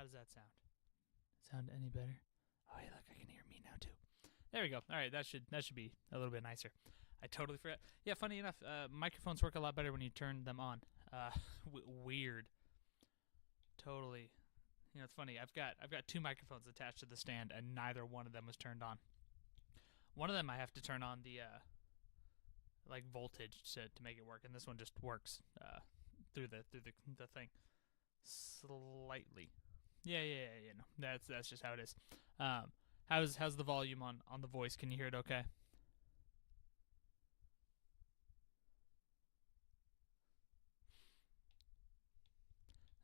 How does that sound? Sound any better? Oh, hey, look, I can hear me now too. There we go. All right, that should be a little bit nicer. I totally forgot. Yeah, funny enough, microphones work a lot better when you turn them on. Weird. Totally. You know, it's funny. I've got two microphones attached to the stand, and neither one of them was turned on. One of them I have to turn on the like voltage to make it work, and this one just works through the thing slightly. Yeah. No, that's just how it is. How's the volume on the voice? Can you hear it okay?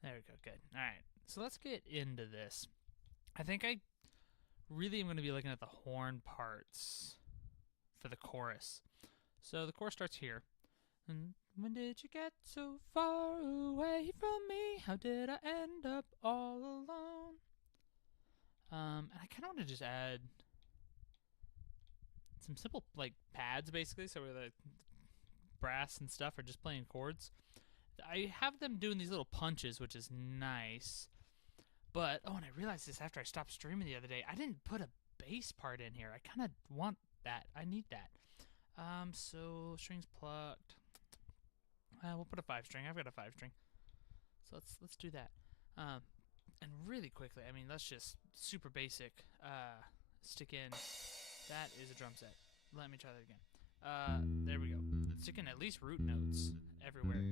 There we go. Good. All right. So let's get into this. I think I really am going to be looking at the horn parts for the chorus. So the chorus starts here. And when did you get so far away from me? How did I end up all alone? And I kind of want to just add some simple like pads, basically, so where the brass and stuff are just playing chords. I have them doing these little punches, which is nice. But and I realized this after I stopped streaming the other day. I didn't put a bass part in here. I kind of want that. I need that. So strings plucked. We'll put a 5-string. I've got a 5-string. So let's do that. And really quickly, I mean, let's just super basic. Stick in. That is a drum set. Let me try that again. There we go. Stick in at least root notes everywhere.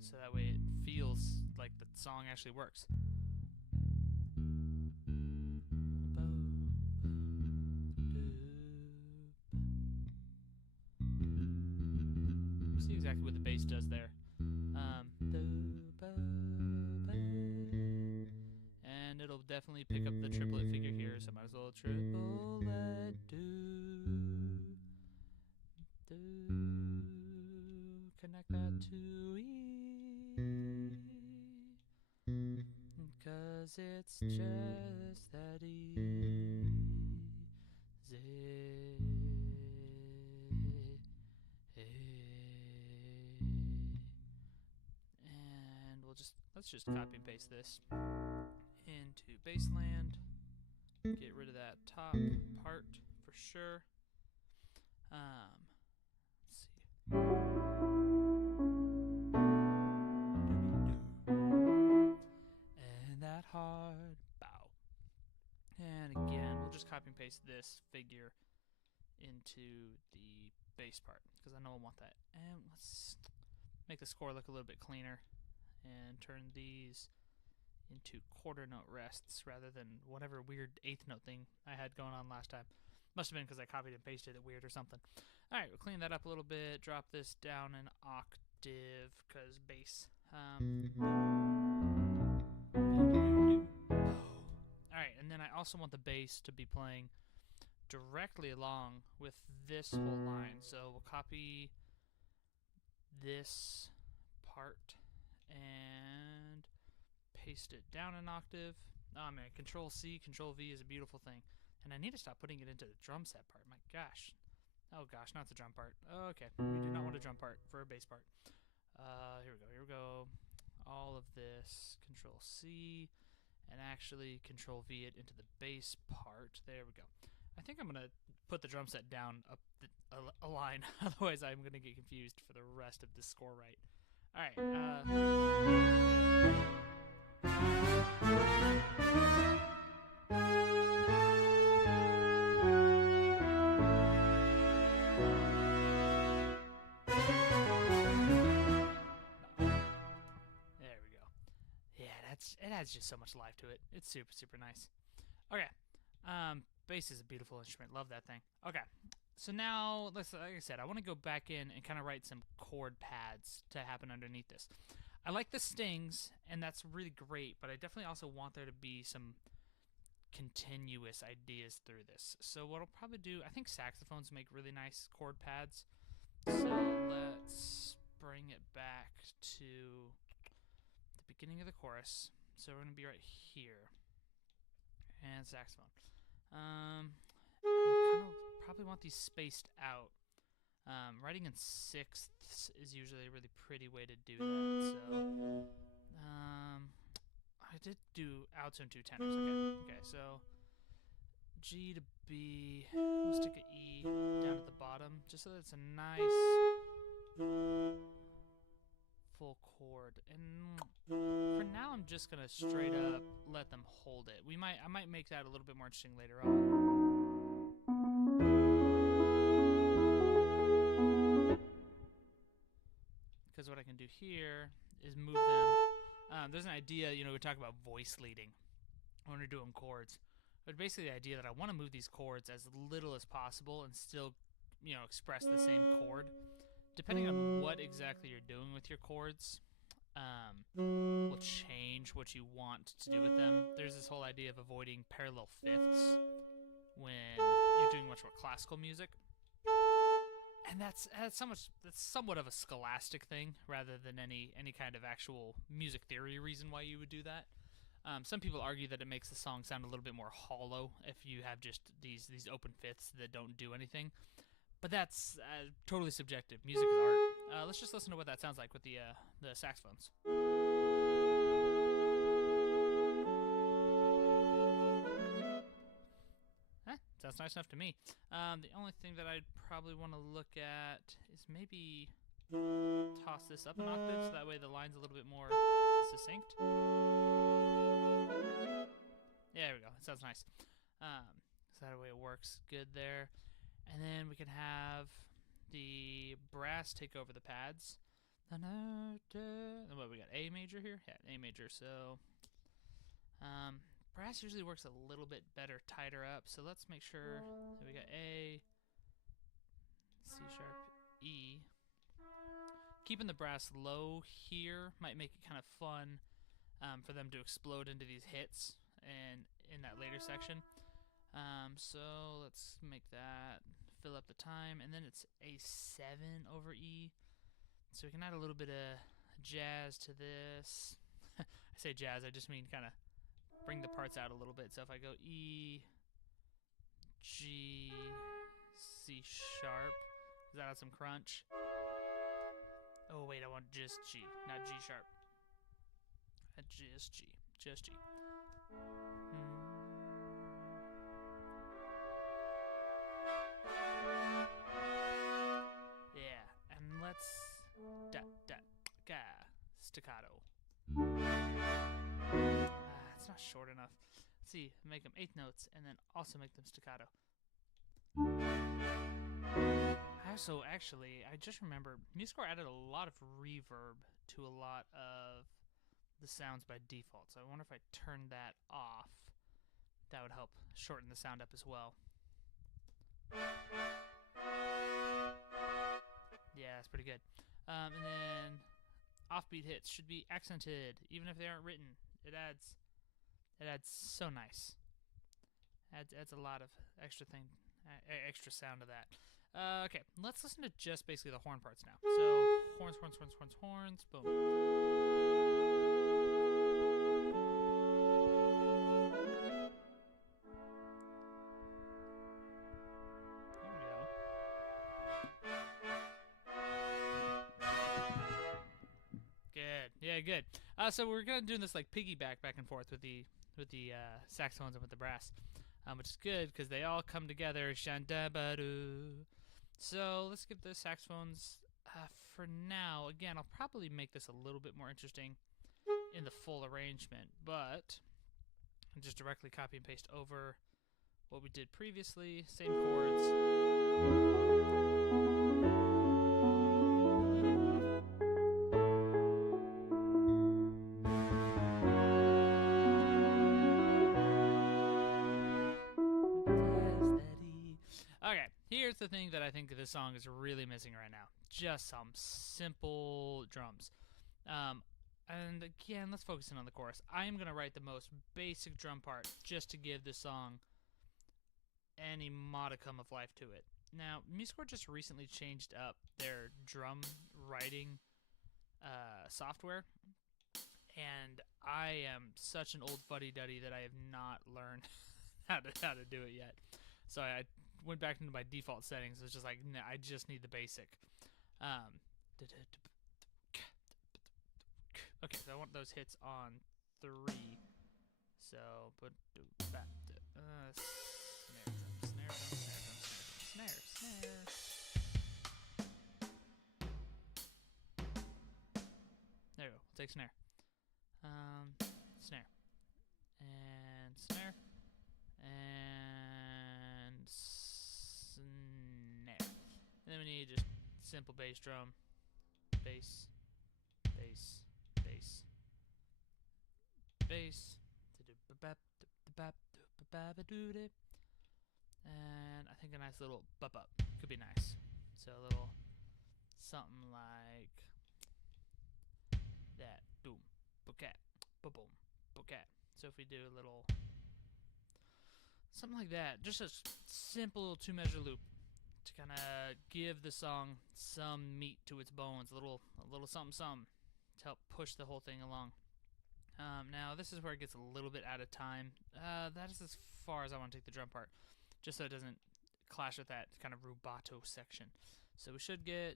So that way it feels like the song actually works. See exactly what the bass does there. And it'll definitely pick up the triplet figure here, so might as well triplet do. Connect that to E, 'cause it's just that easy. And let's just copy and paste this into Bassland. Get rid of that top part for sure. Let's see. And that hard bow. And again, we'll just copy and paste this figure into the bass part because I know I want that. And let's make the score look a little bit cleaner and turn these into quarter note rests rather than whatever weird eighth note thing I had going on last time. Must have been because I copied and pasted it weird or something. Alright, we'll clean that up a little bit. Drop this down an octave because bass. Alright, and then I also want the bass to be playing directly along with this whole line. So we'll copy this part and paste it down an octave. Oh man, Control C, Control V is a beautiful thing. And I need to stop putting it into the drum set part. My gosh. Oh gosh, not the drum part. Okay, we do not want a drum part for a bass part. Here we go. All of this, Control C, and actually Control V it into the bass part. There we go. I think I'm going to put the drum set down up a line, otherwise I'm going to get confused for the rest of this score right. Alright, there we go. Yeah, it adds just so much life to it. It's super, super nice. Okay, bass is a beautiful instrument. Love that thing. Okay, so now, like I said, I want to go back in and kind of write some chord pads to happen underneath this. I like the stings, and that's really great, but I definitely also want there to be some continuous ideas through this. So what I'll probably do, I think saxophones make really nice chord pads. So let's bring it back to the beginning of the chorus. So we're going to be right here. And saxophone. I kind of probably want these spaced out. Writing in sixths is usually a really pretty way to do that. So I did do alto and 2 tenors. Okay, so G to B. We'll stick an E down at the bottom, just so that it's a nice full chord. And for now, I'm just gonna straight up let them hold it. I might make that a little bit more interesting later on. Because what I can do here is move them. There's an idea, we talk about voice leading when we're doing chords. But basically the idea that I want to move these chords as little as possible and still, express the same chord. Depending on what exactly you're doing with your chords, will change what you want to do with them. There's this whole idea of avoiding parallel fifths when you're doing much more classical music. And that's somewhat of a scholastic thing rather than any kind of actual music theory reason why you would do that. Some people argue that it makes the song sound a little bit more hollow if you have just these open fifths that don't do anything. But that's totally subjective. Music is art. Let's just listen to what that sounds like with the saxophones. Sounds nice enough to me. The only thing that I'd probably want to look at is maybe toss this up an octave so that way the line's a little bit more succinct. Yeah, there we go. It sounds nice. So that way it works good there. And then we can have the brass take over the pads. What, we got A major here? Yeah, A major. So brass usually works a little bit better, tighter up. So let's make sure that we got A, C sharp, E. Keeping the brass low here might make it kind of fun for them to explode into these hits and in that later section. So let's make that fill up the time, and then it's A7 over E. So we can add a little bit of jazz to this. I say jazz, I just mean kind of bring the parts out a little bit. So if I go E, G, C sharp, does that have some crunch? Oh wait, I want just G, not G sharp. Just G, just G. Yeah, and let's staccato. It's not short enough. Let's see, make them eighth notes and then also make them staccato. I just remembered, MuseScore added a lot of reverb to a lot of the sounds by default. So I wonder if I turn that off, that would help shorten the sound up as well. Yeah, that's pretty good. And then offbeat hits should be accented, even if they aren't written. It adds so nice. Adds a lot of extra sound to that. Okay, let's listen to just basically the horn parts now. So horns, boom. There we go. Good. Yeah, good. So we're kind of doing this like piggyback back and forth with the saxophones and with the brass, which is good because they all come together. Shandabadu. So let's give the saxophones for now. Again, I'll probably make this a little bit more interesting in the full arrangement, but I'll just directly copy and paste over what we did previously. Same chords. Here's the thing that I think this song is really missing right now. Just some simple drums. And again, let's focus in on the chorus. I am going to write the most basic drum part just to give this song any modicum of life to it. Now, MuseScore just recently changed up their drum writing software. And I am such an old fuddy-duddy that I have not learned how to do it yet. So I went back into my default settings. It was just like, nah, I just need the basic. Okay, so I want those hits on 3. So, but snare drum, snare drum, snare drum, snare. There we go. We'll take snare. Snare. And snare. And snare. And then we need just simple bass drum. Bass. Bass. Bass. Bass. And I think a nice little bup up could be nice. So a little something like that. Boom. Boom. Boom. Boom. So if we do a little something like that, just a simple 2-measure loop to kind of give the song some meat to its bones, a little something something to help push the whole thing along. Now this is where it gets a little bit out of time. That is as far as I want to take the drum part, just so it doesn't clash with that kind of rubato section. So we should get.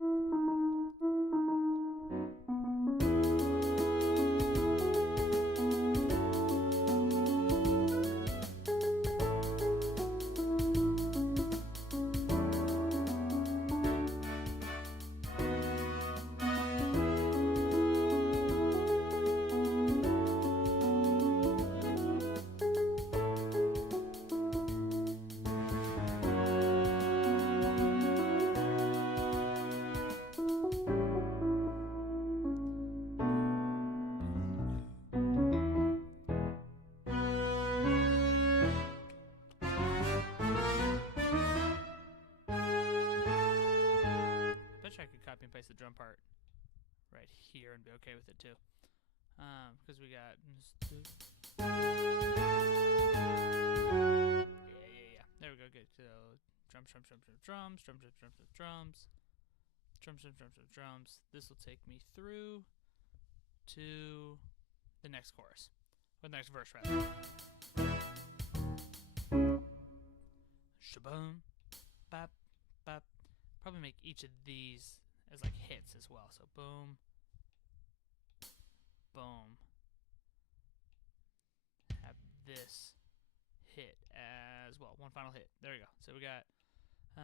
I could copy and paste the drum part right here and be okay with it too, because we got yeah. There we go. Good. So drums. This will take me through to the next chorus, or the next verse rather. Shaboom, bap, bap. Probably make each of these as like hits as well. So boom, boom. Have this hit as well. One final hit. There we go. So we got. Okay.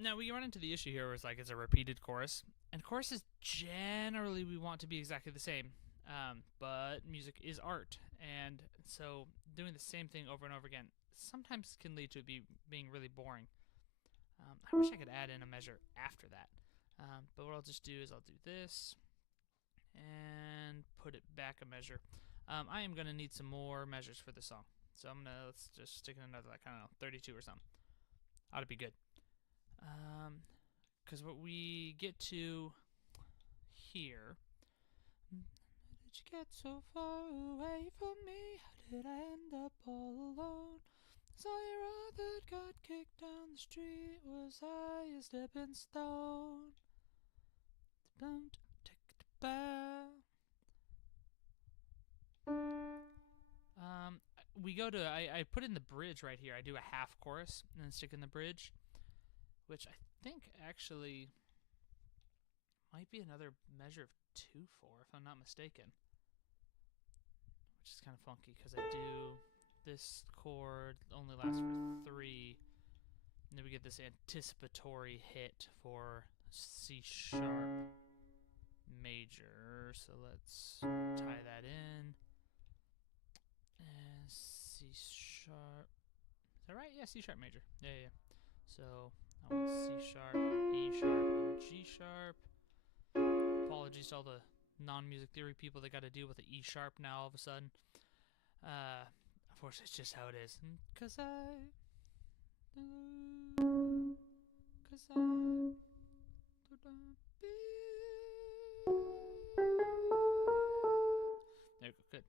Now we run into the issue here where it's like it's a repeated chorus, and choruses generally we want to be exactly the same, but music is art, and so doing the same thing over and over again sometimes can lead to it being really boring. I wish I could add in a measure after that, but what I'll just do is I'll do this and put it back a measure. I am going to need some more measures for the song, so let's just stick in another, like, I don't know, 32 or something. Ought to be good. Because what we get to here. Did you get so far away from me? How did I end up all alone? Saw your other got kicked down the street. Was I a stepping stone? We go to. I put in the bridge right here. I do a half chorus and then stick in the bridge, which I think actually might be another measure of 2/4, if I'm not mistaken. Which is kind of funky because I do this chord only lasts for 3, and then we get this anticipatory hit for C sharp major. So let's tie that in. And C sharp. Is that right? Yeah, C sharp major. Yeah. So I want C sharp, E sharp, and G sharp. Apologies to all the non-music theory people that got to deal with the E sharp now all of a sudden. Unfortunately, it's just how it is. There we go, good.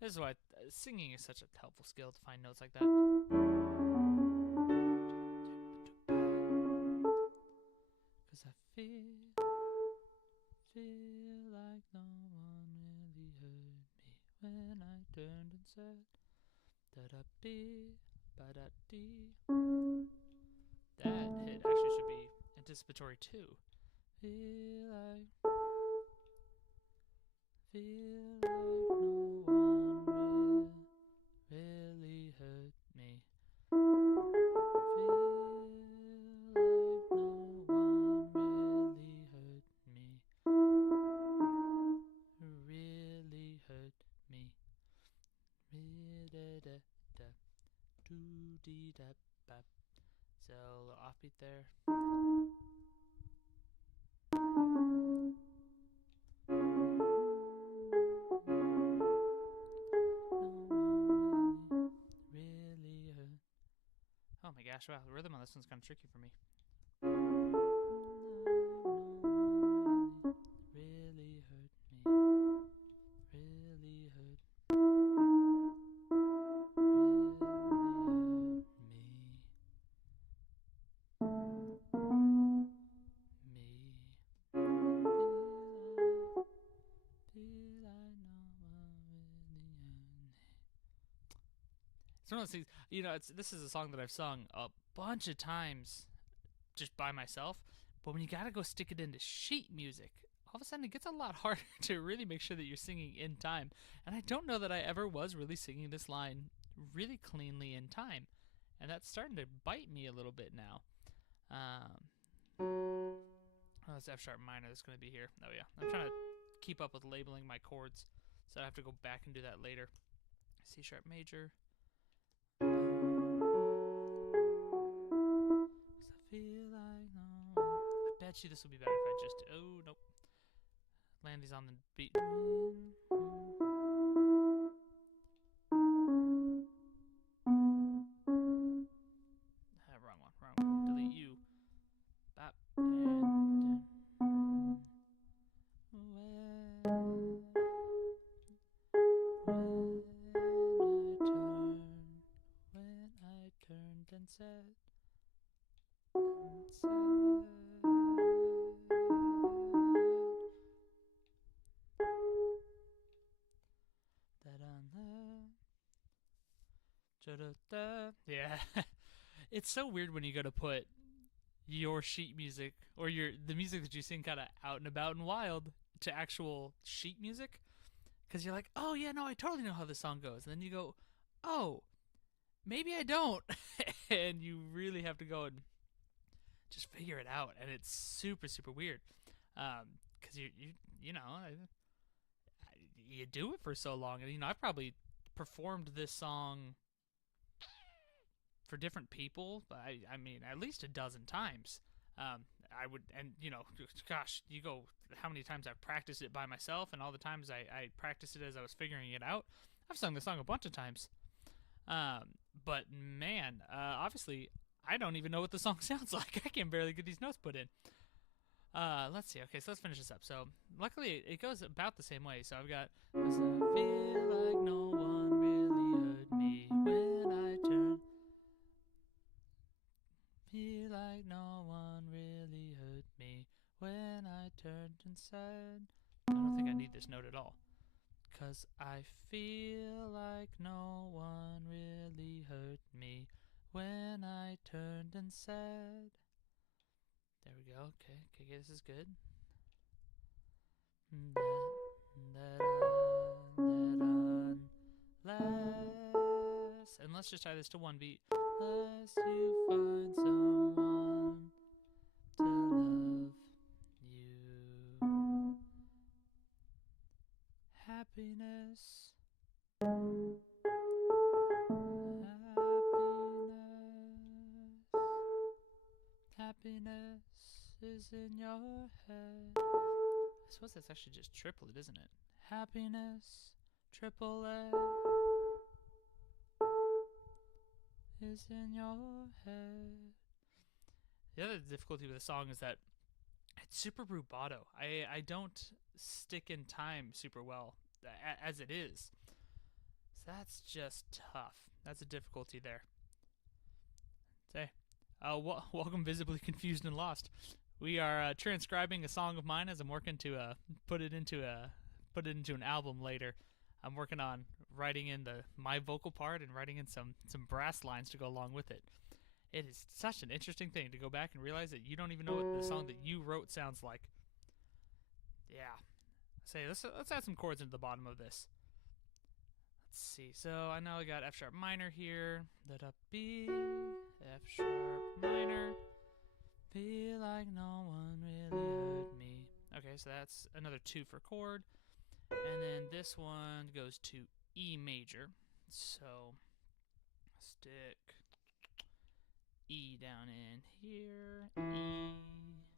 This is why singing is such a helpful skill, to find notes like that. Because I feel like no one really heard me when I turned and said Da da be, ba da dee. That hit actually should be anticipatory too. Feel like no one really hurt me. Feel like no one really hurt me. Really hurt me. Da da da, doo dee da ba. So a little offbeat there. Really hurt. Oh my gosh, wow, the rhythm on this one's kind of tricky for me. Really hurt me. Really hurt. It's one of those things, this is a song that I've sung a bunch of times just by myself, but when you gotta go stick it into sheet music, all of a sudden it gets a lot harder to really make sure that you're singing in time. And I don't know that I ever was really singing this line really cleanly in time, and that's starting to bite me a little bit now. Oh, it's F sharp minor that's going to be here. Oh yeah, I'm trying to keep up with labeling my chords, so I have to go back and do that later. C sharp major. I feel like no. I bet you this will be better if I just. Oh nope. Landy's on the beat. Wrong one. Delete you. Bop. And when I turned and said yeah. It's so weird when you go to put your sheet music or the music that you sing kind of out and about and wild to actual sheet music, because you're like, oh yeah, no, I totally know how this song goes, and then you go, oh, maybe I don't. And you really have to go and just figure it out, and it's super super weird, because you do it for so long, and I've probably performed this song for different people, but I mean at least a dozen times. I would, and gosh, you go how many times I've practiced it by myself, and all the times I practiced it as I was figuring it out. I've sung the song a bunch of times. But man, obviously I don't even know what the song sounds like. I can barely get these notes put in. Let's see. Okay, so let's finish this up. So luckily it goes about the same way. So I've got this, feel like no one really heard me when I turned. Feel like no one really heard me when I turned and said. I don't think I need this note at all. 'Cause I feel like no one really hurt me when I turned and said. There we go. Okay, this is good. Less. And let's just tie this to one beat. Lest you find someone to love you. Happiness. Happiness is in your head. I suppose that's actually just triplet, isn't it? Happiness, triple A, is in your head. The other difficulty with the song is that it's super rubato. I don't stick in time super well as it is. So that's just tough. That's a difficulty there. Say, welcome, Visibly Confused and Lost. We are transcribing a song of mine as I'm working to put it into an album later. I'm working on writing in my vocal part and writing in some brass lines to go along with it. It is such an interesting thing to go back and realize that you don't even know what the song that you wrote sounds like. Yeah. Say, let's add some chords into the bottom of this. Let's see. So I know I got F sharp minor here. Da da B, F sharp minor. Feel like no one really heard me. Okay, so that's another 2 for chord. And then this one goes to E major. So stick E down in here. E.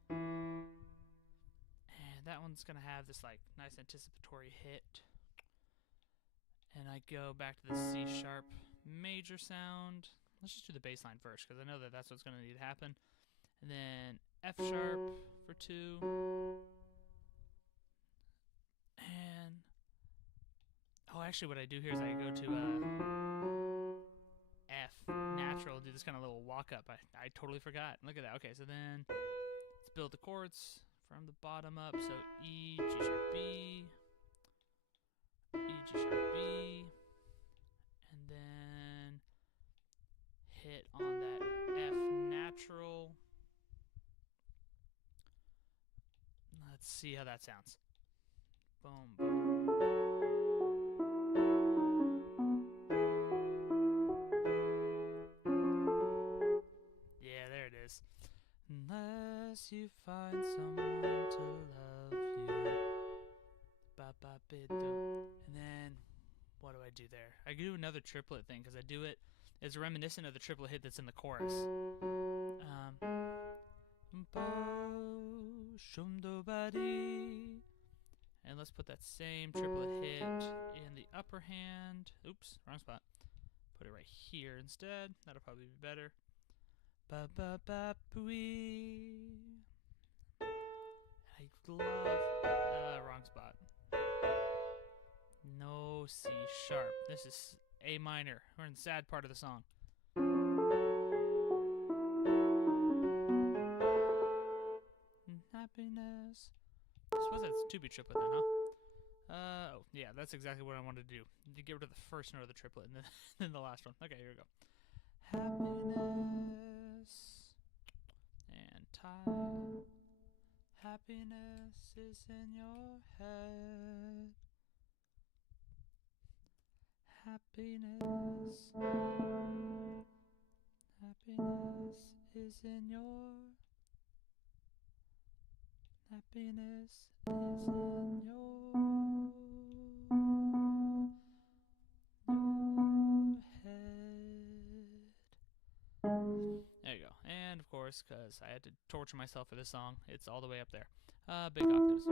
And that one's going to have this like nice anticipatory hit. And I go back to the C sharp major sound. Let's just do the bass line first, because I know that that's what's going to need to happen. And then F sharp for 2. And oh, actually what I do here is I go to F natural, do this kind of little walk up. I totally forgot. Look at that. Okay, so then let's build the chords from the bottom up. So E, G sharp B, E, G sharp B, and then hit on that F natural. Let's see how that sounds. Boom, boom. Yeah, there it is. Unless you find someone to love you. And then, what do I do there? I do another triplet thing, because I do it as reminiscent of the triplet hit that's in the chorus. And let's put that same triplet hit in the upper hand. Oops, wrong spot. Put it right here instead. That'll probably be better. Ba ba ba boo. I love wrong spot. No C sharp. This is A minor. We're in the sad part of the song. Happiness. I suppose that's 2-beat triplet then, huh? Oh, yeah, that's exactly what I wanted to do. To get rid of the first note of the triplet and then the last one. Okay, here we go. Happiness and time. Happiness is in your head. Happiness. Happiness is in your. Happiness is in your head. There you go. And of course, because I had to torture myself for this song, it's all the way up there. Big octaves.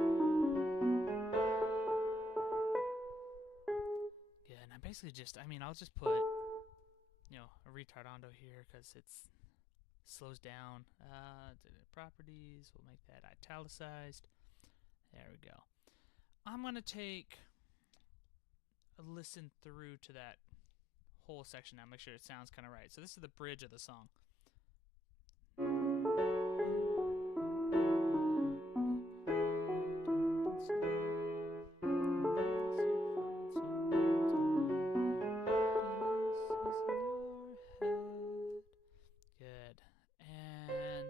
Yeah, and I basically just, I'll just put, a retardando here because it's slows down. Properties, we'll make that italicized. There we go. I'm going to take a listen through to that whole section now, make sure it sounds kind of right. So this is the bridge of the song. Good. And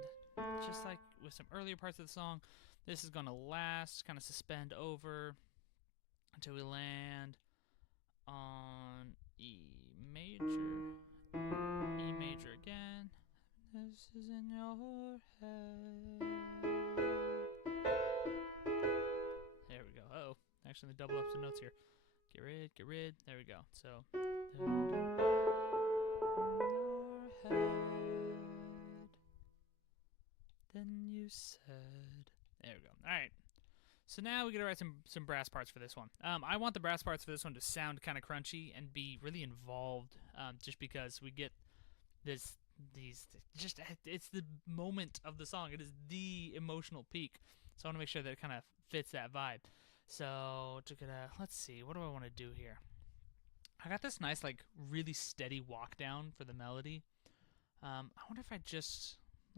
just like with some earlier parts of the song, this is going to last, kind of suspend over until we land on E major. E major again. This is in your head. There we go. Uh-oh. Actually, double up some notes here. Get rid. There we go. So, in your head. Then you said. There we go. All right. So now we got to write some brass parts for this one. I want the brass parts for this one to sound kind of crunchy and be really involved, just because we get it's the moment of the song. It is the emotional peak. So I want to make sure that it kind of fits that vibe. So let's see, what do I want to do here? I got this nice, like, really steady walk down for the melody. I wonder if let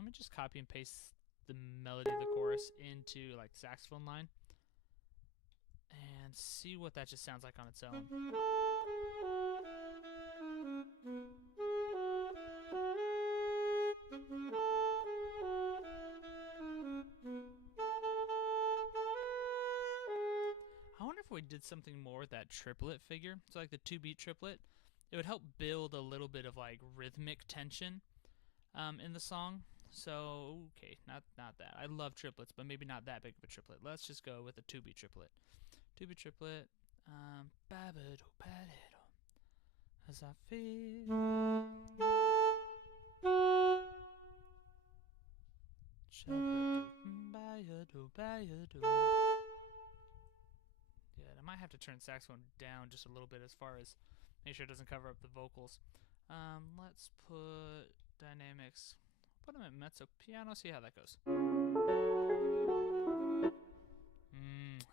me just copy and paste the melody of the chorus into like saxophone line and see what that just sounds like on its own. we did something more with that triplet figure, so like the 2-beat triplet, it would help build a little bit of like rhythmic tension in the song. So okay, not that. I love triplets, but maybe not that big of a triplet. Let's just go with a 2-beat triplet. 2-beat triplet. As I feel. Yeah, I might have to turn saxophone down just a little bit as far as make sure it doesn't cover up the vocals. Let's put dynamics. Put them at mezzo piano. See how that goes.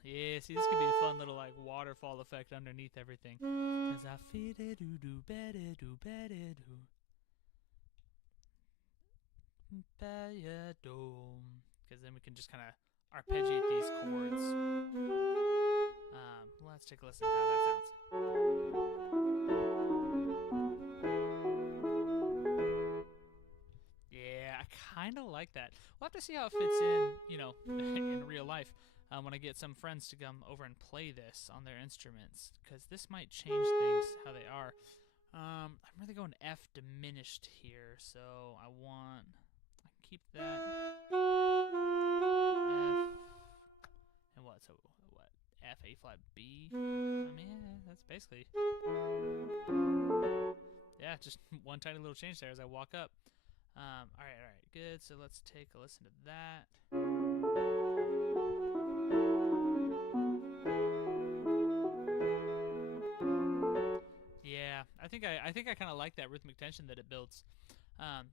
Yeah, see, this could be a fun little like waterfall effect underneath everything. As I feel it, do better, do better, do. Because then we can just kind of arpeggiate these chords. Let's take a listen to how that sounds. Yeah, I kind of like that. We'll have to see how it fits in, you know, in real life when I get some friends to come over and play this on their instruments, because this might change things how they are. I'm really going F diminished here, so I can keep that. F. And what? So what? F, A flat, B. I mean, yeah, that's basically. Yeah, just one tiny little change there as I walk up. All right, good. So let's take a listen to that. Yeah, I think I kind of like that rhythmic tension that it builds.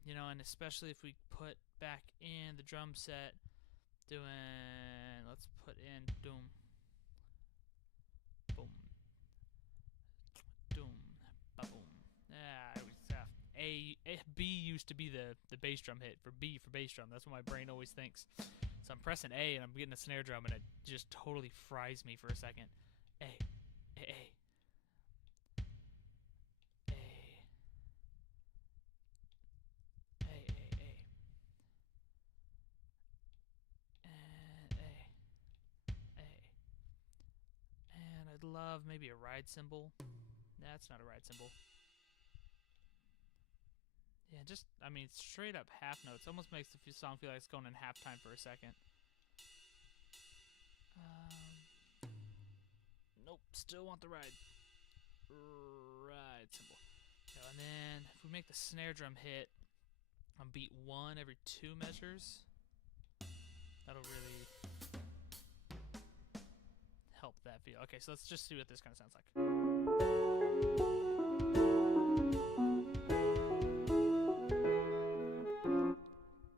You know, and especially if we put back in the drum set, let's put in doom, boom, doom, ba-boom. Yeah, B used to be the bass drum hit for bass drum. That's what my brain always thinks. So I'm pressing A and I'm getting a snare drum and it just totally fries me for a second. A, A, A. Love maybe a ride cymbal. That's not a ride cymbal. Yeah, just, I mean, straight up half notes. Almost makes the song feel like it's going in halftime for a second. Nope, still want the ride cymbal. So, and then if we make the snare drum hit on beat 1 every 2 measures, that'll really help that feel. Okay, so let's just see what this kind of sounds like.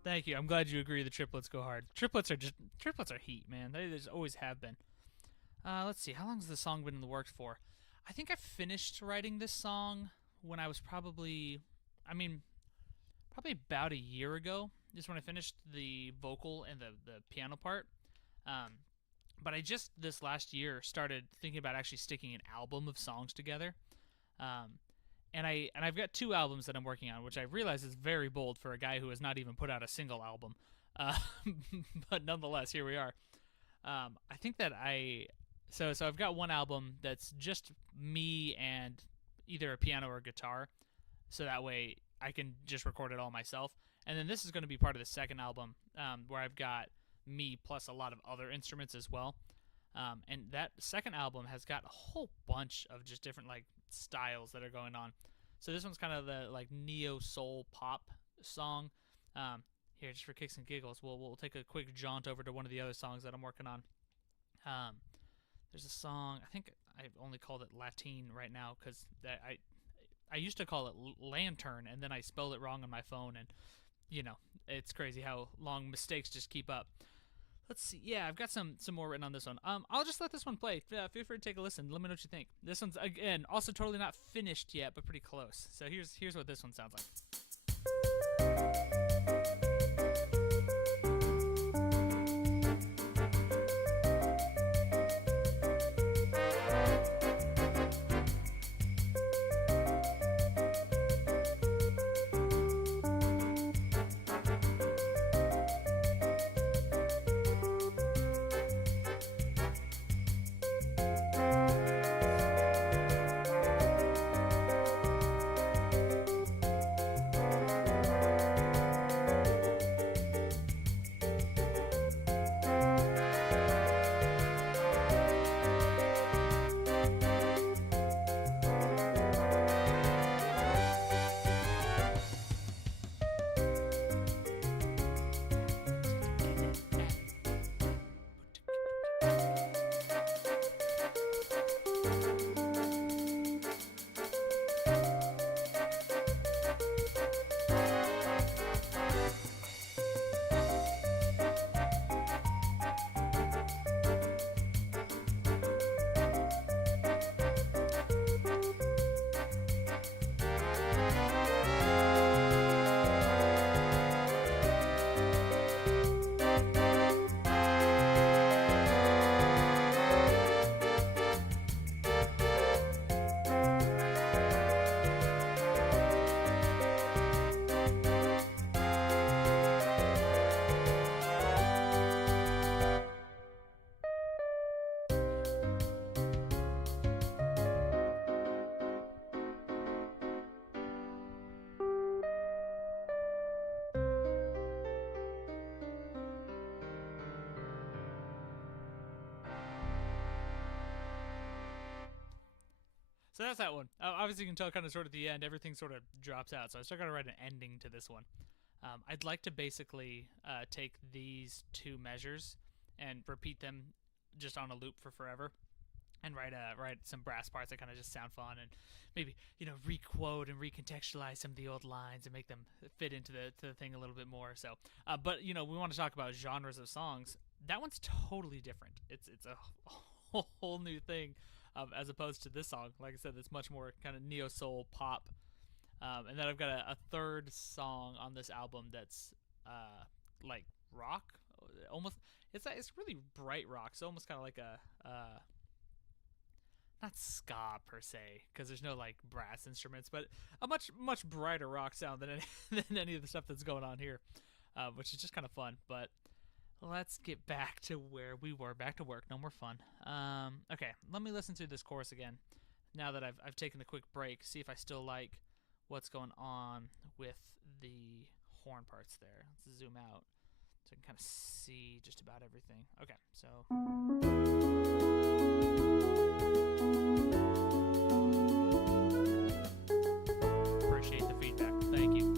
Thank you. I'm glad you agree the triplets go hard. Triplets are heat, man. They just always have been. Let's see. How long has this song been in the works for? I think I finished writing this song when I was probably about a year ago. Just when I finished the vocal and the piano part. But I just this last year started thinking about actually sticking an album of songs together. And I've got 2 albums that I'm working on, which I realize is very bold for a guy who has not even put out a single album. But nonetheless, here we are. I think that so I've got one album that's just me and either a piano or a guitar, so that way I can just record it all myself. And then this is going to be part of the second album, where I've got me plus a lot of other instruments as well. And that second album has got a whole bunch of just different like styles that are going on. So this one's kind of the like neo soul pop song. Here, just for kicks and giggles, we'll take a quick jaunt over to one of the other songs that I'm working on. There's a song, I think I've only called it Latine right now because I used to call it Lantern, and then I spelled it wrong on my phone, and you know, it's crazy how long mistakes just keep up. Let's see. Yeah, I've got some more written on this one. I'll just let this one play. Feel free to take a listen. Let me know what you think. This one's, again, also totally not finished yet, but pretty close. So here's what this one sounds like. So that's that one. Obviously, you can tell kind of sort of the end, everything sort of drops out. So I still got to write an ending to this one. I'd like to basically take these two measures and repeat them just on a loop for forever, and write some brass parts that kind of just sound fun, and maybe requote and recontextualize some of the old lines and make them fit into the thing a little bit more. So, but we want to talk about genres of songs. That one's totally different. It's a whole new thing, as opposed to this song. Like I said, it's much more kind of neo soul pop. And then I've got a third song on this album that's like rock, almost. It's really bright rock, so almost kind of like a not ska per se, because there's no like brass instruments, but a much brighter rock sound than any of the stuff that's going on here, which is just kind of fun. But let's get back to where we were, back to work. No more fun. Okay, let me listen to this chorus again. Now that I've taken a quick break, see if I still like what's going on with the horn parts there. Let's zoom out so I can kind of see just about everything. Okay, so appreciate the feedback. Thank you.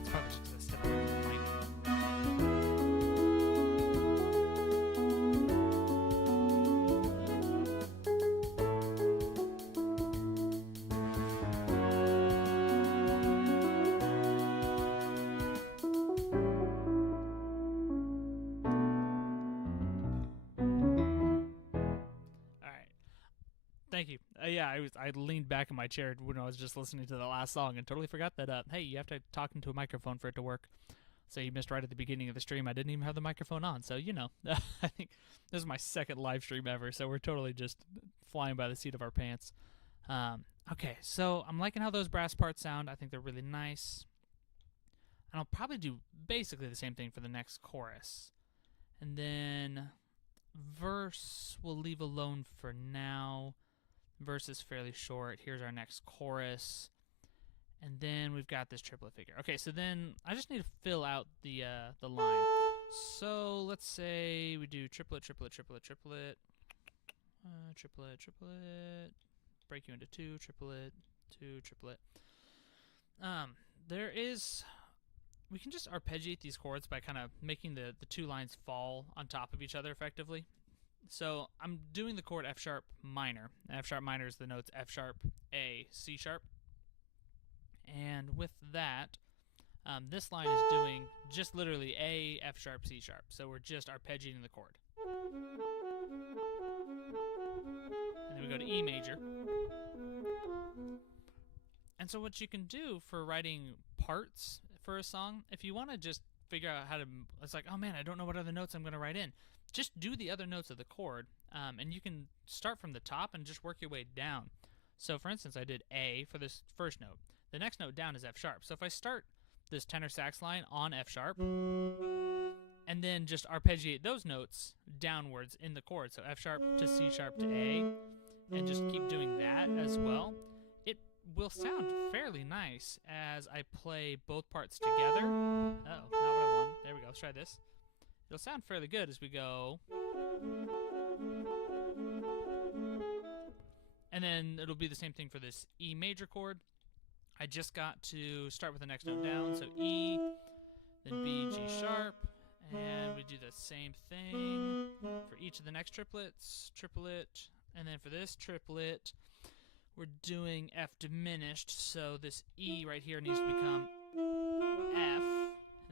It's probably just because I stepped away from the mic. Thank you. Yeah, I leaned back in my chair when I was just listening to the last song and totally forgot that, hey, you have to talk into a microphone for it to work. So you missed right at the beginning of the stream. I didn't even have the microphone on. So, I think this is my second live stream ever. So we're totally just flying by the seat of our pants. Okay, so I'm liking how those brass parts sound. I think they're really nice. And I'll probably do basically the same thing for the next chorus. And then verse we'll leave alone for now. Verse is fairly short. Here's our next chorus. And then we've got this triplet figure. Okay, so then I just need to fill out the line. So let's say we do triplet, triplet, triplet, triplet. Triplet, triplet. Break you into two, triplet, two, triplet. We can just arpeggiate these chords by kind of making the two lines fall on top of each other effectively. So I'm doing the chord F sharp minor. F sharp minor is the notes F sharp, A, C sharp. And with that, this line is doing just literally A, F sharp, C sharp. So we're just arpeggiating the chord. And then we go to E major. And so what you can do for writing parts for a song, if you want to just figure out how to, it's like, oh man, I don't know what other notes I'm going to write in. Just do the other notes of the chord, and you can start from the top and just work your way down. So for instance, I did A for this first note. The next note down is F sharp. So if I start this tenor sax line on F sharp, and then just arpeggiate those notes downwards in the chord, so F sharp to C sharp to A, and just keep doing that as well, it will sound fairly nice as I play both parts together. Oh, not what I want. There we go. Let's try this. It'll sound fairly good as we go. And then it'll be the same thing for this E major chord. I just got to start with the next note down, so E, then B, G sharp, and we do the same thing for each of the next triplets, triplet, and then for this triplet, we're doing F diminished, so this E right here needs to become F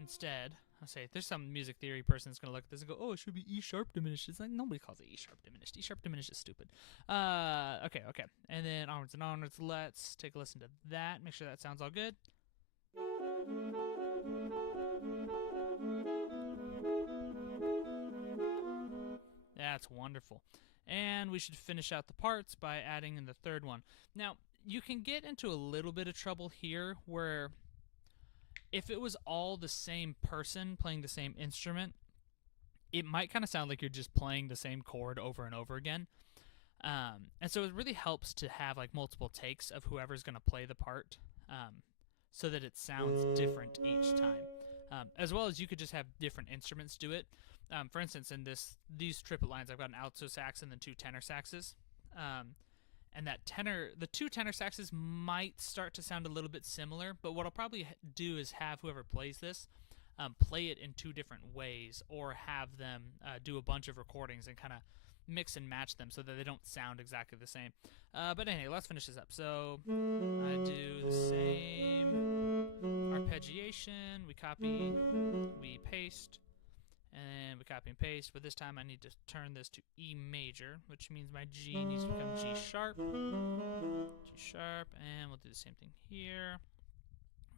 instead. I'll say, there's some music theory person that's going to look at this and go, oh, it should be E sharp diminished. It's like, nobody calls it E sharp diminished. E sharp diminished is stupid. Okay. And then onwards and onwards. Let's take a listen to that. Make sure that sounds all good. That's wonderful. And we should finish out the parts by adding in the third one. Now, you can get into a little bit of trouble here where if it was all the same person playing the same instrument, it might kind of sound like you're just playing the same chord over and over again. And so it really helps to have like multiple takes of whoever's going to play the part so that it sounds different each time. As well as you could just have different instruments do it. For instance, in these triplet lines, I've got an alto sax and then 2 tenor saxes. And the 2 tenor saxes might start to sound a little bit similar, but what I'll probably do is have whoever plays this play it in 2 different ways, or have them do a bunch of recordings and kind of mix and match them so that they don't sound exactly the same. But anyway, let's finish this up. So I do the same arpeggiation, we copy, we paste, and we copy and paste, but this time I need to turn this to E major, which means my G needs to become G sharp, and we'll do the same thing here,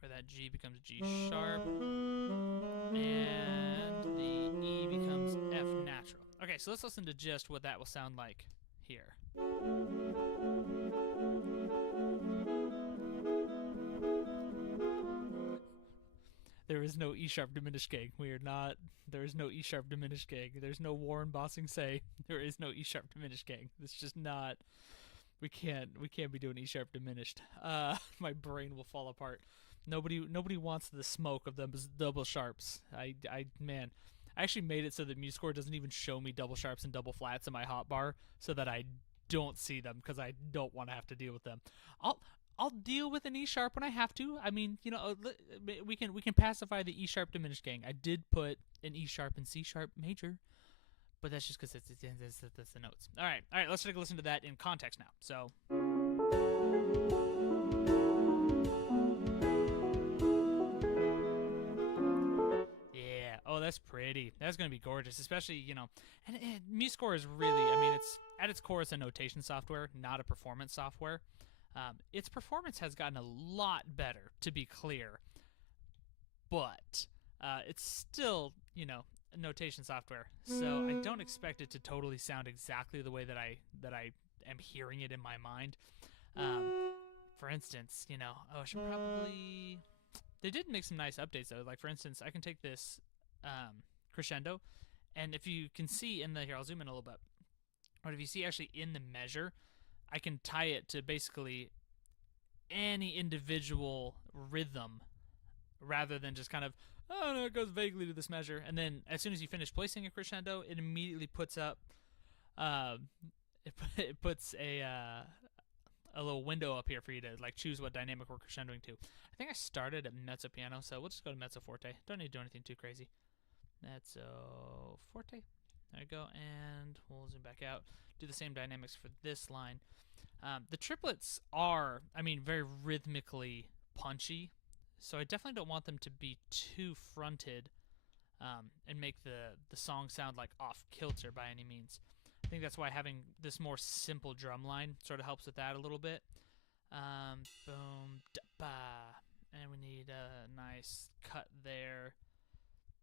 where that G becomes G sharp, and the E becomes F natural. Okay, so let's listen to just what that will sound like here. There is no E sharp diminished gang. There is no E sharp diminished gang. There's no Warren Bossing say. There is no E sharp diminished gang. It's just not. We can't be doing E sharp diminished. My brain will fall apart. Nobody wants the smoke of them double sharps. Man, I actually made it so that MuseScore doesn't even show me double sharps and double flats in my hotbar, so that I don't see them, because I don't want to have to deal with them. I'll deal with an E sharp when I have to. I mean, we can pacify the E sharp diminished gang. I did put an E sharp and C sharp major, but that's just because that's the notes. All right, let's take a listen to that in context now. So. Yeah, oh, that's pretty. That's going to be gorgeous, especially, and MuseScore is really, it's at its core, it's a notation software, not a performance software. Its performance has gotten a lot better, to be clear, but it's still, a notation software. So I don't expect it to totally sound exactly the way that I am hearing it in my mind. For instance, I should probably. They did make some nice updates though. Like, for instance, I can take this crescendo, and if you can see in here, I'll zoom in a little bit. But if you see actually in the measure, I can tie it to basically any individual rhythm, rather than just kind of, oh no, it goes vaguely to this measure. And then as soon as you finish placing a crescendo, it immediately puts up, it puts a little window up here for you to choose what dynamic we're crescendoing to. I think I started at mezzo piano, so we'll just go to mezzo forte. Don't need to do anything too crazy. Mezzo forte. There we go, and we'll zoom back out. Do the same dynamics for this line. The triplets are, very rhythmically punchy, so I definitely don't want them to be too fronted and make the song sound like off kilter by any means. I think that's why having this more simple drum line sort of helps with that a little bit. Boom, da ba, and we need a nice cut there,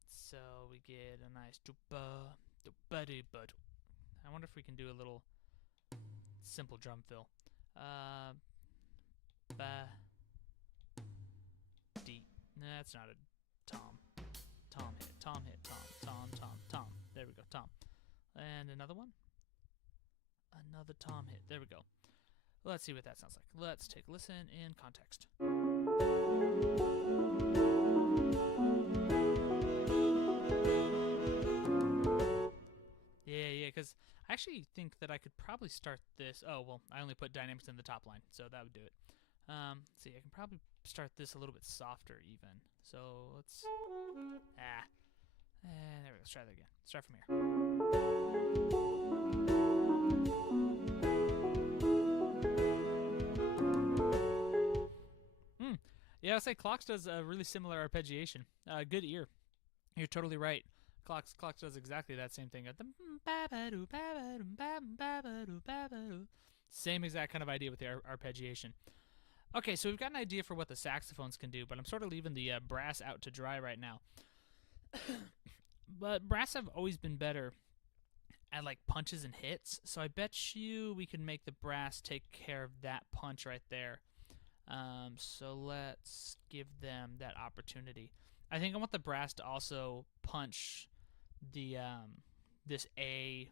so we get a nice do ba do ba do ba. I wonder if we can do a little simple drum fill. Ba D. No, that's not a tom. Tom hit. Tom. There we go. Tom. And another one. Another tom hit. There we go. Let's see what that sounds like. Let's take a listen in context. Yeah, because I actually think that I could probably start this. Oh, well, I only put dynamics in the top line, so that would do it. Let's see, I can probably start this a little bit softer even. So let's. There we go. Let's try that again. Start from here. Yeah, I'd say Clocks does a really similar arpeggiation. Good ear. You're totally right. Clocks does exactly that same thing. Same exact kind of idea with the arpeggiation. Okay, so we've got an idea for what the saxophones can do, but I'm sort of leaving the brass out to dry right now. But brass have always been better at punches and hits, so I bet you we can make the brass take care of that punch right there. So let's give them that opportunity. I think I want the brass to also punch the this A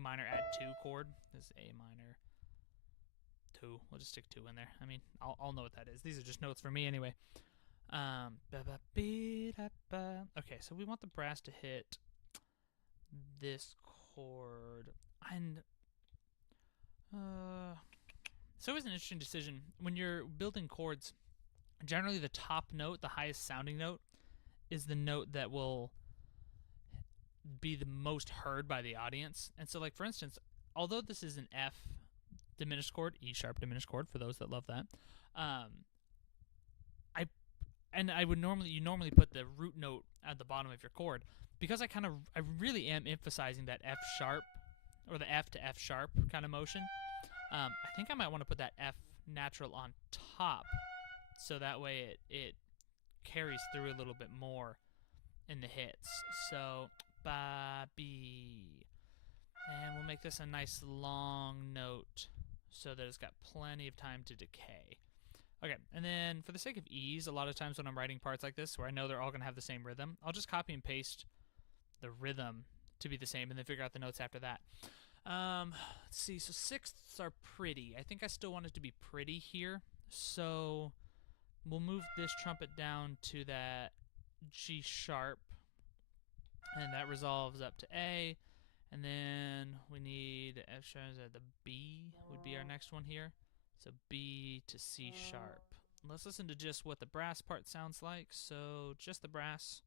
minor add 2 chord. This A minor 2. We'll just stick 2 in there. I'll know what that is. These are just notes for me anyway. Okay, so we want the brass to hit this chord. And so it was an interesting decision. When you're building chords, generally the top note, the highest sounding note, is the note that will be the most heard by the audience. And so, like, for instance, although this is an F diminished chord, E sharp diminished chord for those that love that, you normally put the root note at the bottom of your chord, because I really am emphasizing that F sharp, or the F to F sharp kind of motion. I think I might want to put that F natural on top, so that way it carries through a little bit more in the hits. So ba B, and we'll make this a nice long note so that it's got plenty of time to decay. Okay, and then for the sake of ease, a lot of times when I'm writing parts like this where I know they're all going to have the same rhythm, I'll just copy and paste the rhythm to be the same and then figure out the notes after that. Let's see, so sixths are pretty. I think I still want it to be pretty here, so we'll move this trumpet down to that G sharp, and that resolves up to A, and then we need F sharp, the B would be our next one here. So B to C sharp. Let's listen to just what the brass part sounds like. So just the brass.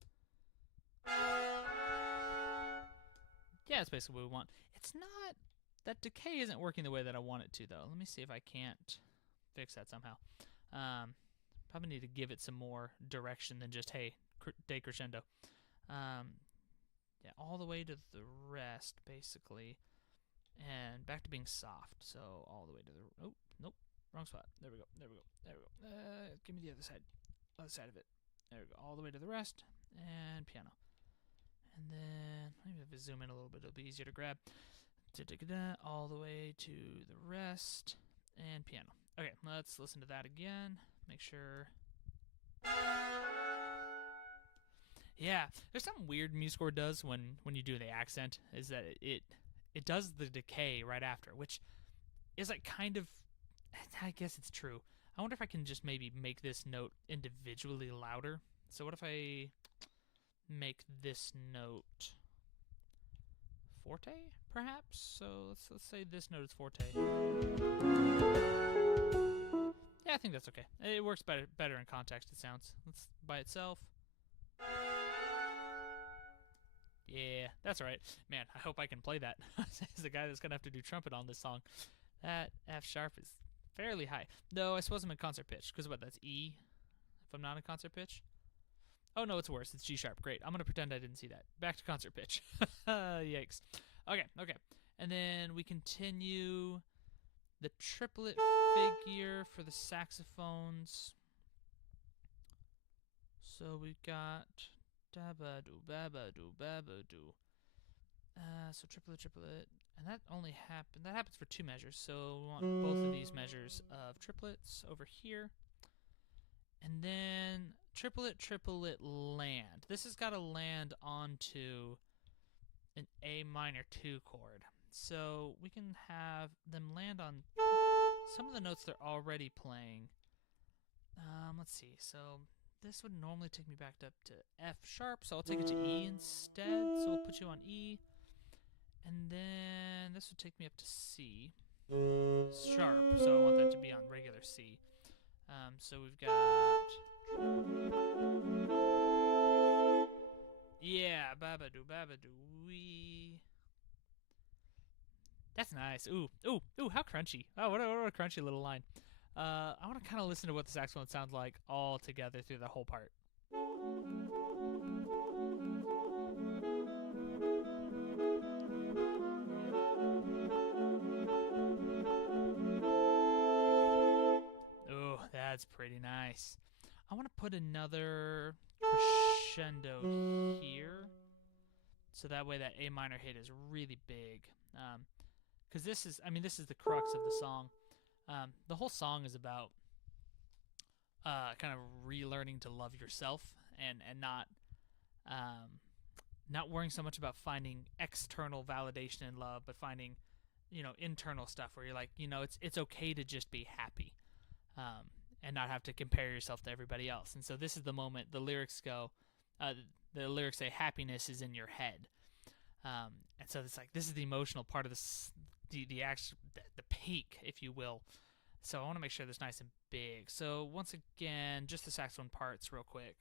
Yeah, that's basically what we want. It's not, that decay isn't working the way that I want it to, though. Let me see if I can't fix that somehow. Probably need to give it some more direction than just, hey, decrescendo. Yeah, all the way to the rest, basically. And back to being soft. So all the way to the, oh, nope, wrong spot. There we go, there we go, there we go. Give me the other side of it. There we go, all the way to the rest, and piano. And then, maybe if I zoom in a little bit, it'll be easier to grab. All the way to the rest, and piano. Okay, let's listen to that again. Make sure. Yeah, there's something weird MuseScore does when you do the accent, is that it does the decay right after, which is like kind of, I guess it's true. I wonder if I can just maybe make this note individually louder. So what if I make this note forte, perhaps? So let's say this note is forte. Yeah, I think that's okay. It works better in context, it sounds. Let's by itself. Yeah, that's right. Man, I hope I can play that. As the guy that's going to have to do trumpet on this song. That F sharp is fairly high. Though I suppose I'm in concert pitch, because what, that's E if I'm not in concert pitch? Oh no, it's worse. It's G sharp. Great. I'm going to pretend I didn't see that. Back to concert pitch. Yikes. Okay. And then we continue the triplet figure for the saxophones. So we've got da-ba-doo, ba-ba-doo, ba-ba-doo. So triplet, and that happens for 2 measures, so we want both of these measures of triplets over here. And then triplet, land. This has got to land onto an A minor 2 chord. So we can have them land on some of the notes they're already playing. Let's see, so this would normally take me back up to F sharp, so I'll take it to E instead. So we'll put you on E. And then this would take me up to C sharp, so I want that to be on regular C. So we've got, yeah, babadoo, wee. That's nice. Ooh, how crunchy. Oh, what a crunchy little line. I want to kind of listen to what the saxophone sounds like all together through the whole part. Oh, that's pretty nice. I want to put another crescendo here, so that way that A minor hit is really big. Because this is the crux of the song. The whole song is about kind of relearning to love yourself and not worrying so much about finding external validation in love, but finding, internal stuff where you're like, it's okay to just be happy, and not have to compare yourself to everybody else. And so this is the moment the lyrics go, the lyrics say happiness is in your head. And so it's like this is the emotional part of this, the actual the peak, if you will. So I want to make sure that's nice and big. So once again, just the saxophone parts real quick.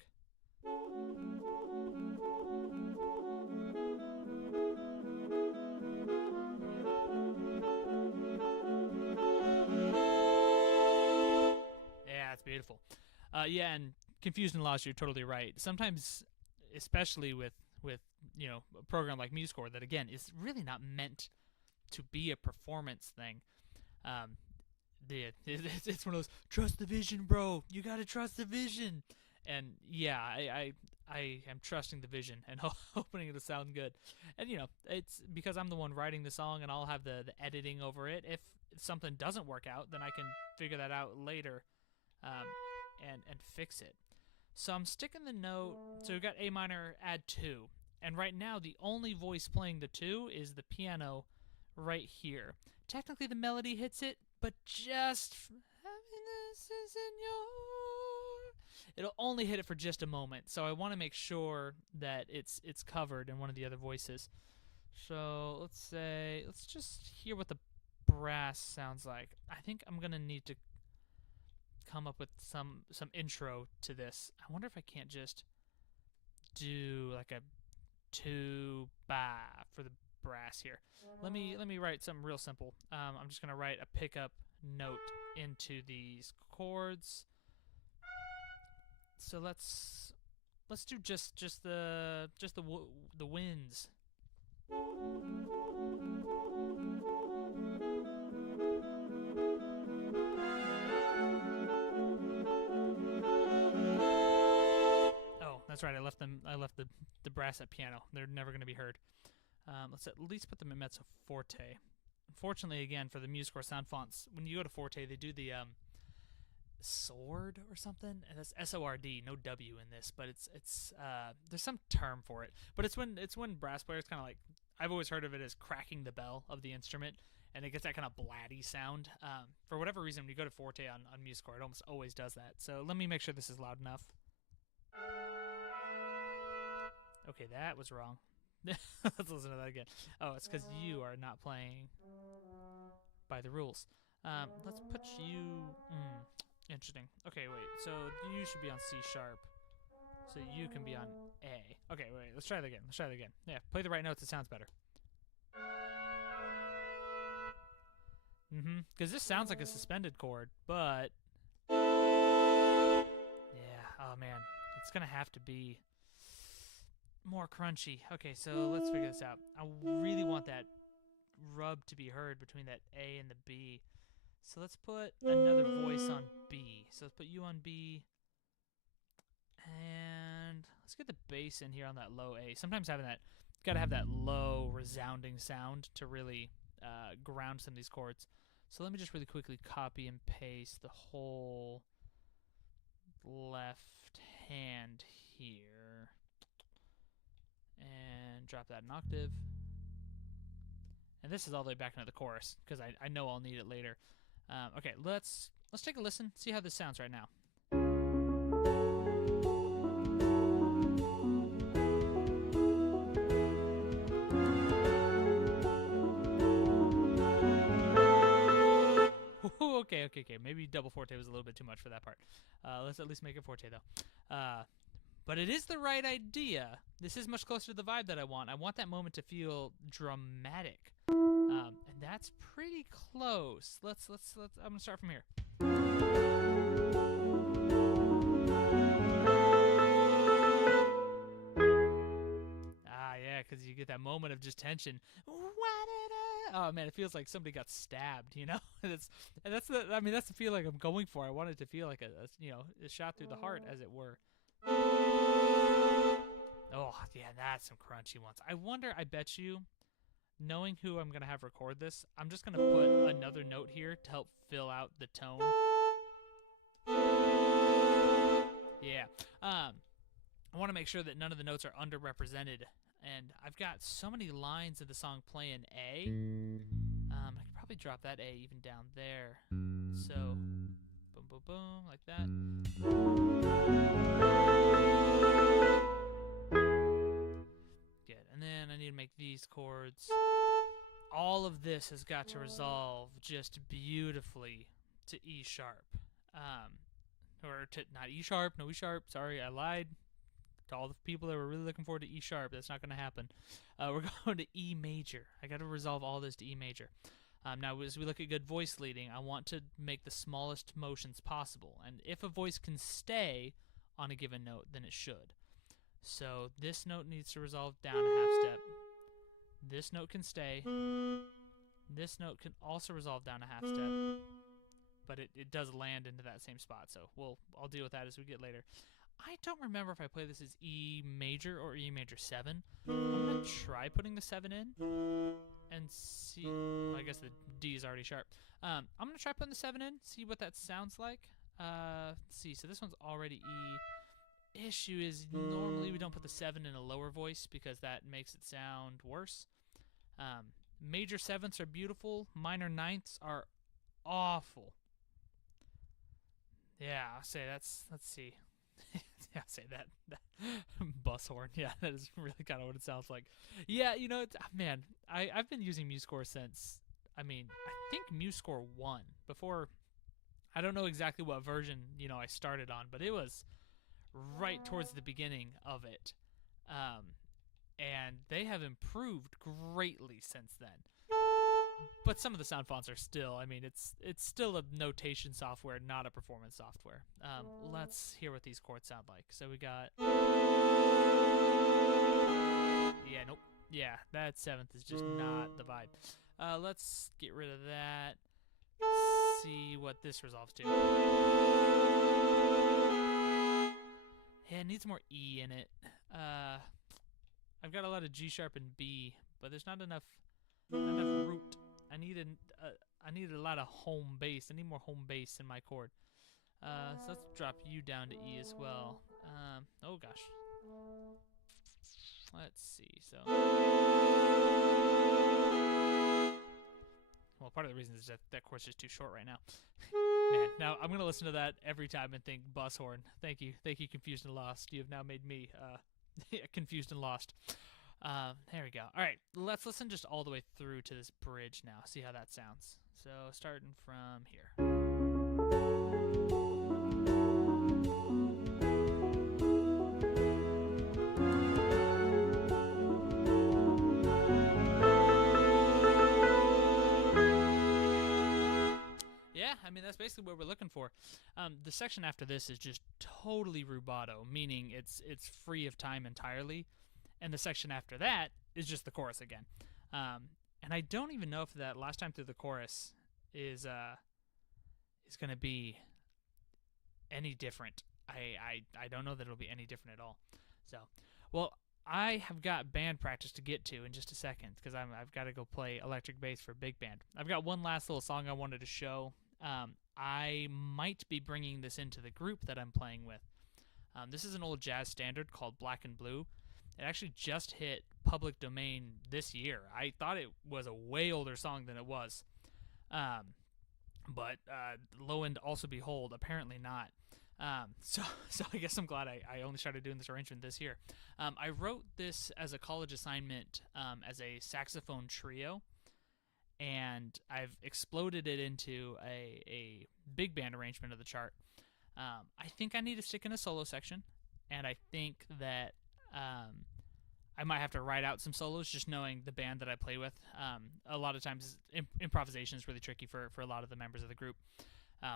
Yeah, it's beautiful. Yeah, and confusion loss, you're totally right. Sometimes, especially with a program like MuseScore that again is really not meant to be a performance thing. Um, it's one of those trust the vision, bro. You gotta trust the vision. And yeah, I am trusting the vision and hoping it'll sound good. And it's because I'm the one writing the song, and I'll have the editing over it. If something doesn't work out, then I can figure that out later, and fix it. So I'm sticking the note. So we've got A minor, add 2. And right now, the only voice playing the 2 is the piano right here. Technically, the melody hits it, but just happiness is in your... It'll only hit it for just a moment. So I want to make sure that it's covered in one of the other voices. So let's just hear what the brass sounds like. I think I'm going to need to come up with some intro to this. I wonder if I can't just do like a 2-ba for the brass here. Let me write something real simple. I'm just gonna write a pickup note into these chords. So let's do just the winds. Oh, that's right. I left the brass at piano. They're never going to be heard. Let's at least put them in mezzo forte. Unfortunately, again, for the MuseScore sound fonts, when you go to forte, they do the sword or something, and that's S-O-R-D, no W in this, but it's there's some term for it. But it's when brass players kind of like, I've always heard of it as cracking the bell of the instrument, and it gets that kind of blatty sound. For whatever reason, when you go to forte on MuseScore, it almost always does that. So let me make sure this is loud enough. Okay, that was wrong. Let's listen to that again. Oh, it's because you are not playing by the rules. Let's put you... interesting. Okay, wait. So you should be on C sharp. So you can be on A. Okay, wait. Let's try that again. Yeah, play the right notes. It sounds better. Because this sounds like a suspended chord, but... yeah, oh man. It's going to have to be more crunchy. Okay, so let's figure this out. I really want that rub to be heard between that A and the B. So let's put another voice on B. So let's put you on B. And let's get the bass in here on that low A. Sometimes having that, gotta have that low resounding sound to really ground some of these chords. So let me just really quickly copy and paste the whole left hand here. And drop that an octave. And this is all the way back into the chorus, because I know I'll need it later. Okay, let's take a listen, see how this sounds right now. Okay. Maybe double forte was a little bit too much for that part. Let's at least make it forte, though. But it is the right idea. This is much closer to the vibe that I want. I want that moment to feel dramatic. And that's pretty close. Let's I'm gonna start from here. Yeah, because you get that moment of just tension. Oh man, it feels like somebody got stabbed, you know? that's the feeling I'm going for. I want it to feel like a shot through the heart, as it were. Oh, yeah, that's some crunchy ones. I bet you, knowing who I'm going to have record this, I'm just going to put another note here to help fill out the tone. Yeah. I want to make sure that none of the notes are underrepresented. And I've got so many lines of the song playing A. I could probably drop that A even down there. So, boom, boom, boom, like that. Good. And then I need need to make these chords. All of this has got to resolve just beautifully to E sharp. Or to, not E sharp, no E sharp, sorry, I lied. To all the people that were really looking forward to E sharp, that's not going to happen. We're going to E major. I got to resolve all this to E major. Now, as we look at good voice leading, I want to make the smallest motions possible. And if a voice can stay on a given note, then it should. So this note needs to resolve down a half step. This note can stay. This note can also resolve down a half step. But it does land into that same spot. So I'll deal with that as we get later. I don't remember if I play this as E major or E major 7. I'm going to try putting the 7 in and see. Well, I guess the D is already sharp. I'm going to try putting the 7 in, see what that sounds like. Let's see. So this one's already E. Issue is normally we don't put the 7 in a lower voice because that makes it sound worse. Major 7ths are beautiful. Minor 9ths are awful. Yeah, I'll say that's, let's see. Yeah, say that bus horn. Yeah, that is really kind of what it sounds like. Yeah, you know, man, I've been using MuseScore since, I think MuseScore 1. Before, I don't know exactly what version, I started on, but it was right towards the beginning of it. And they have improved greatly since then. But some of the sound fonts are still, it's still a notation software, not a performance software. Let's hear what these chords sound like. So we got... Yeah, nope. Yeah, that 7th is just not the vibe. Let's get rid of that. See what this resolves to. Yeah, it needs more E in it. I've got a lot of G sharp and B, but there's not enough root. I need a lot of home bass. I need more home bass in my chord. So let's drop you down to E as well. Oh gosh. Let's see. So, well, part of the reason is that chord's just too short right now. Man, now I'm gonna listen to that every time and think bus horn. Thank you, Confused and Lost. You have now made me confused and lost. There we go. All right, let's listen just all the way through to this bridge now. See how that sounds. So starting from here. Yeah, that's basically what we're looking for. The section after this is just totally rubato, meaning it's free of time entirely. And the section after that is just the chorus again. And I don't even know if that last time through the chorus is going to be any different. I don't know that it'll be any different at all. So, well, I have got band practice to get to in just a second because I've got to go play electric bass for big band. I've got one last little song I wanted to show. I might be bringing this into the group that I'm playing with. This is an old jazz standard called Black and Blue. It actually just hit public domain this year. I thought it was a way older song than it was. But lo and also behold, apparently not. So I guess I'm glad I only started doing this arrangement this year. I wrote this as a college assignment as a saxophone trio, and I've exploded it into a big band arrangement of the chart. I think I need to stick in a solo section, and I think that I might have to write out some solos just knowing the band that I play with. A lot of times improvisation is really tricky for a lot of the members of the group,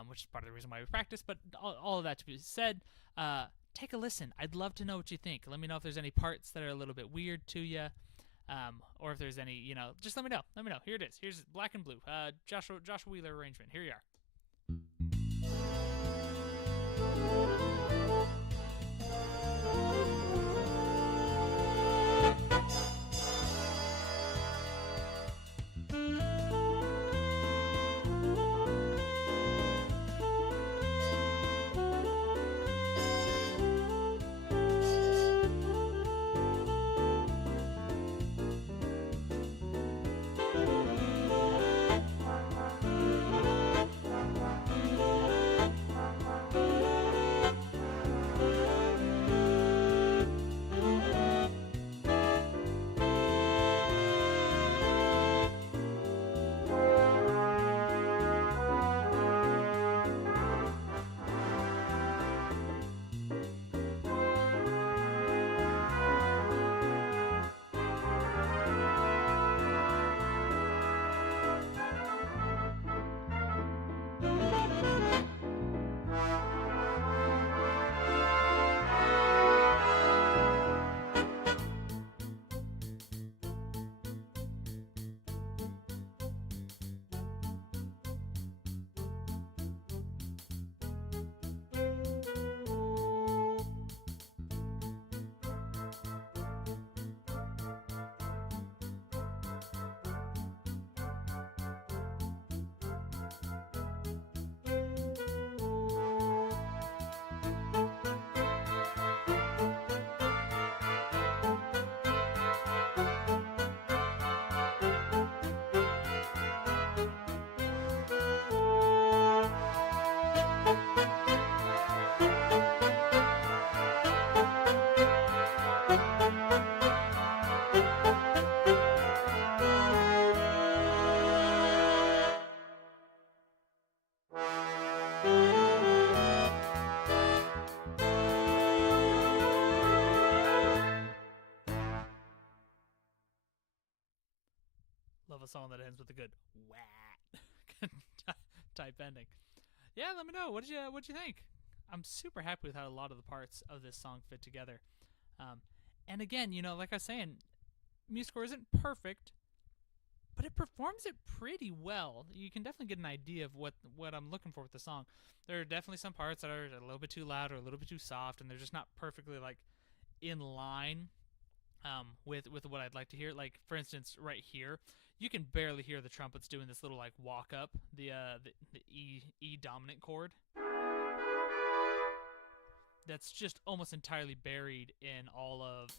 which is part of the reason why we practice. But all of that to be said, take a listen. I'd love to know what you think. Let me know if there's any parts that are a little bit weird to you, or if there's any, just let me know. Let me know. Here it is. Here's Black and Blue, Joshua Wheeler arrangement. Here you are. a song that ends with a good wah type ending. Yeah, let me know. What'd you think? I'm super happy with how a lot of the parts of this song fit together. And again, like I was saying, music score isn't perfect, but it performs it pretty well. You can definitely get an idea of what I'm looking for with the song. There are definitely some parts that are a little bit too loud or a little bit too soft, and they're just not perfectly like in line with what I'd like to hear. Like for instance, right here, you can barely hear the trumpets doing this little like walk up the E dominant chord. That's just almost entirely buried in all of.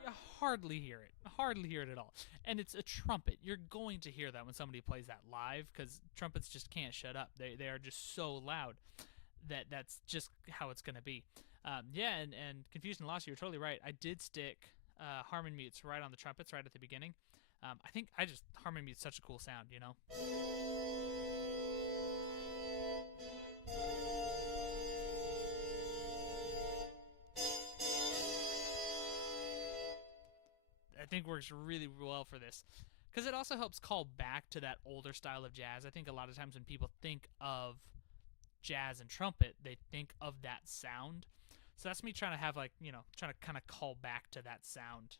You hardly hear it. Hardly hear it at all. And it's a trumpet. You're going to hear that when somebody plays that live because trumpets just can't shut up. They are just so loud that's just how it's going to be. Yeah, and Confusion and Loss, you're totally right. I did stick harmon mutes right on the trumpets right at the beginning. I think harmon mute's such a cool sound, I think works really well for this because it also helps call back to that older style of jazz. I think a lot of times when people think of jazz and trumpet, they think of that sound. So that's me trying to have trying to kind of call back to that sound,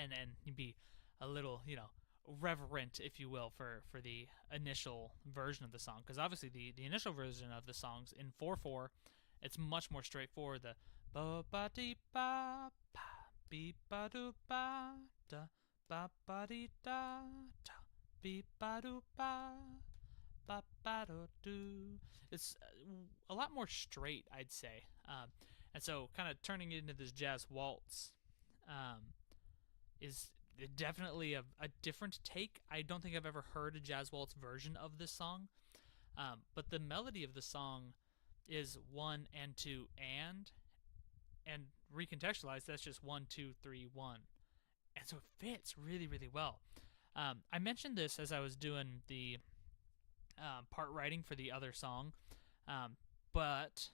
and be a little reverent, if you will, for the initial version of the song. Because obviously the initial version of the songs in 4/4, it's much more straightforward. The ba ba dee ba ba beep ba doo ba da ba ba dee da da beep ba doo ba ba ba doo doo. It's a lot more straight, I'd say. And so kind of turning it into this jazz waltz is definitely a different take. I don't think I've ever heard a jazz waltz version of this song, but the melody of the song is 1 and 2 and recontextualized, that's just 1 2 3 1, and so it fits really really well. I mentioned this as I was doing the part writing for the other song, but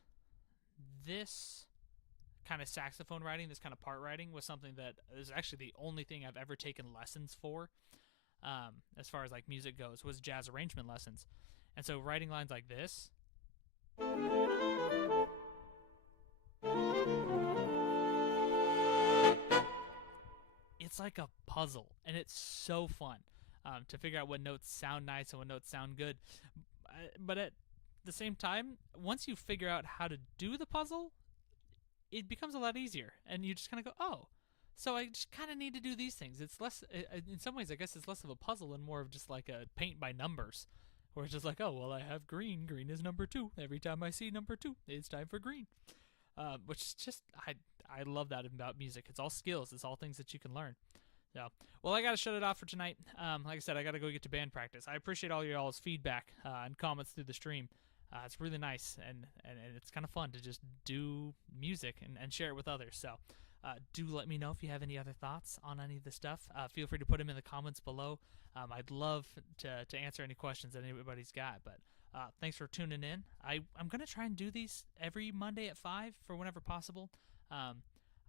this kind of saxophone writing, this kind of part writing, was something that is actually the only thing I've ever taken lessons for, as far as like music goes, was jazz arrangement lessons. And so writing lines like this, it's like a puzzle, and it's so fun to figure out what notes sound nice and what notes sound good. But at the same time, once you figure out how to do the puzzle, it becomes a lot easier, and you just kind of go, oh, so I just kind of need to do these things. It's less, in some ways, I guess it's less of a puzzle and more of just like a paint by numbers, where it's just like, oh, well, I have green. Green is number 2. Every time I see number 2, it's time for green. Which is just, I love that about music. It's all skills. It's all things that you can learn. So, well, I got to shut it off for tonight. Like I said, I got to go get to band practice. I appreciate all y'all's feedback and comments through the stream. It's really nice, and it's kind of fun to just do music and share it with others. So do let me know if you have any other thoughts on any of the stuff. Feel free to put them in the comments below. I'd love to answer any questions that anybody's got. But thanks for tuning in. I'm going to try and do these every Monday at 5 for whenever possible.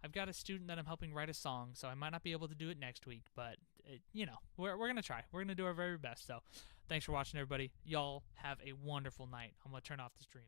I've got a student that I'm helping write a song, so I might not be able to do it next week. But, we're going to try. We're going to do our very best. So thanks for watching, everybody. Y'all have a wonderful night. I'm going to turn off the stream.